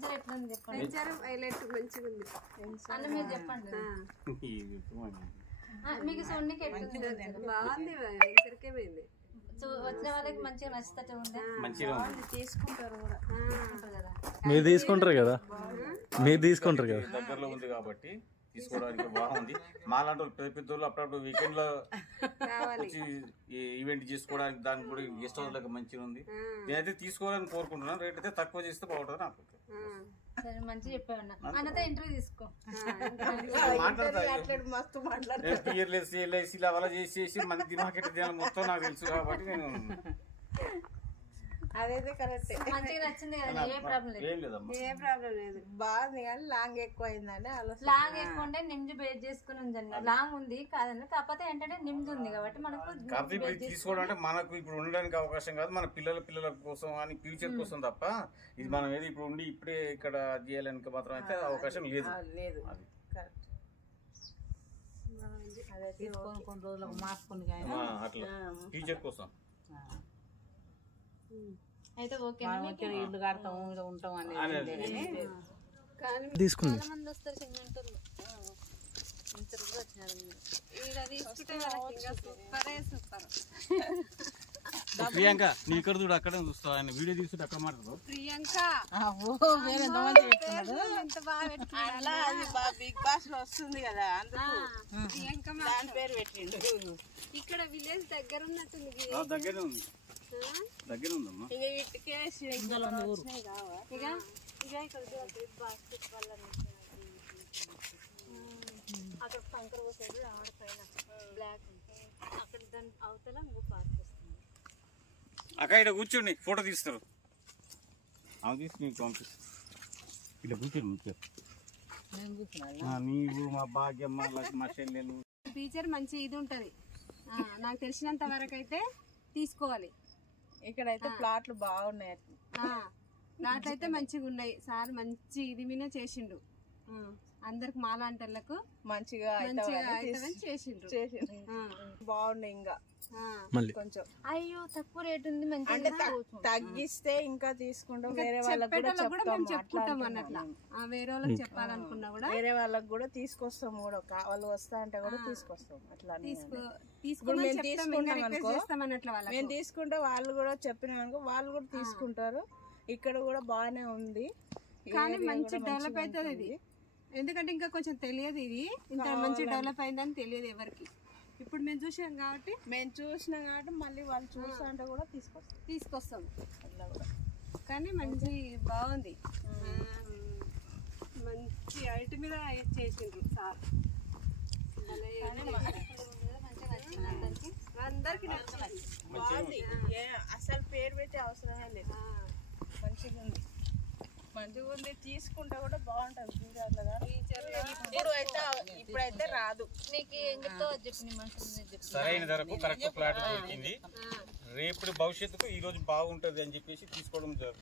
Venture ఎట్లా ఉంది చెప్పండి. వెంచర్ హైలైట్ మంచిగా ఉంది అన్న మీరు చెప్పండి. మీకు సోనికి బాగుంది వెంచర్కే పోయింది. వచ్చిన వాళ్ళకి మంచిగా నచ్చుతూ ఉండే తీసుకుంటారు కూడా కదా. మీరు తీసుకుంటారు కదా, మీరు తీసుకుంటారు కదా, దగ్గరలో ఉంది కాబట్టి తీసుకోవడానికి బాగుంది. మాలాంటి పెద్ద పెద్దోళ్ళు అప్పుడప్పుడు వీకెండ్ లో వచ్చి ఈవెంట్ చేసుకోవడానికి దానికి కూడా గెస్ట్ హౌస్ లాగా మంచిగా ఉంది. నేనైతే తీసుకోవాలని కోరుకుంటున్నాను. రేట్ అయితే తక్కువ చేస్తే బాగుంటుంది నాకు. సరే మంచిగా చెప్పాను అన్నతో ఇంటర్వ్యూ తీసుకో. ఎల్ఐసి అలా చేసి మన దిమాకెట్ మొత్తం నాకు తెలుసు కాబట్టి నేను అదైతే కరెక్ట్. మంచిగా నచ్చింది కదా, ఏ ప్రాబ్లం లేదు. ఏ ప్రాబ్లం లేదు, బాగుంది. కానీ లాంగ్ ఎక్కువ అయిందండి. లాంగ్ ఎక్కువ ఉంటే నిమ్జు బేస్ చేసుకుని ఉందండి. లాంగ్ ఉంది కాదండి, కాకపోతే ఏంటంటే నిమ్జు ఉంది కాబట్టి మనకు తీసుకోవడం అంటే మనకు ఇప్పుడు ఉండడానికి అవకాశం కాదు, మన పిల్లల కోసం అని ఫ్యూచర్ కోసం తప్ప ఇది మనం ఏది ఇప్పుడు ఉండి ఇప్పుడే ఇక్కడ చేయాలని మాత్రం అయితే అవకాశం లేదు. కొన్ని రోజులకు మార్చుకుని అట్లా ఫ్యూచర్ కోసం అయితే ఓకే. ఇల్లు కడతాం ఉంటాం అనేది తీసుకుంది. చాలా మంది వస్తారు సిమెంటర్లు ప్రియాంక నీ ఇక్కడ చూడు, అక్కడ చూస్తావు. ఆయన వీడియో తీసుకుంటే అక్కడ మాట్లాడు. ప్రియాంక బిగ్ బాస్ లో వస్తుంది కదా, ప్రియాంక దాని పేరు పెట్టిండు. ఇక్కడ విలేజ్ దగ్గర ఉన్నట్టుంది. దగ్గరే ఉంది, దగ్గర ఉందమ్మా. ఇక వీటికే అక్కడ కంకర పోసేది ఆడిపోయిన బ్లాక్ అక్కడ దాని అవతల ఇంకో పార్క్ వస్తుంది. అక్క ఇక్కడ కూర్చోండి, ఫోటో తీస్తారు. అవి తీసి నీకు పంపిస్తాను. ఇక్కడ కూర్చోండి. నీవు మా భాగ్యమ్మ మా చెల్లెలు టీచర్ మంచి ఇది ఉంటది. నాకు తెలిసినంత వరకు అయితే తీసుకోవాలి. ఇక్కడైతే ప్లాట్లు బాగున్నాయి. ప్లాట్లు అయితే మంచిగా ఉన్నాయి. సార్ మంచి ఇది మీద చేసిండు. అందరికి మాలాంటలకు మంచిగా చేసిండ్రు. బాగున్నాయి. ఇంకా కొంచెం అయ్యో తక్కువ రేట్ ఉంది, అంటే తగ్గిస్తే ఇంకా తీసుకుంటాం. వేరే వాళ్ళకి కూడా మేము చెప్పుకుంటాం అన్నట్లా. వేరే వాళ్ళకి చెప్పాలనుకున్నా కూడా వేరే వాళ్ళకి కూడా తీసుకొస్తాం. కూడా వాళ్ళు వస్తా అంటే కూడా తీసుకొస్తాం. అట్లా మేము తీసుకుంటే వాళ్ళు కూడా చెప్పినామనుకో వాళ్ళు కూడా తీసుకుంటారు. ఇక్కడ కూడా బాగానే ఉంది, కానీ మంచి డెవలప్ అవుతుంది ఇది. ఎందుకంటే ఇంకా కొంచెం తెలియదు, ఇది ఇంత మంచి డెవలప్ అయిందని తెలియదు ఎవరికి. ఇప్పుడు మేము చూసినాం కాబట్టి మళ్ళీ వాళ్ళు చూసా అంటే కూడా తీసుకొస్తాం అట్లా కూడా. కానీ మంచి బాగుంది, మంచి హైట్ మీద చేసిండ్రు సార్. అందరికి బాగుంది. అసలు పేరు పెట్టే అవసరమే లేదు. మంచిగా ఉంది. తీసుకుంటే కూడా బాగుంటది. ఇప్పుడైతే రాదు. సరైన ధరకు కరెక్ట్ ప్లాట్ దొరికింది. రేపు భవిష్యత్తుకు ఈ రోజు బాగుంటది అని చెప్పేసి తీసుకోవడం జరుగుతుంది.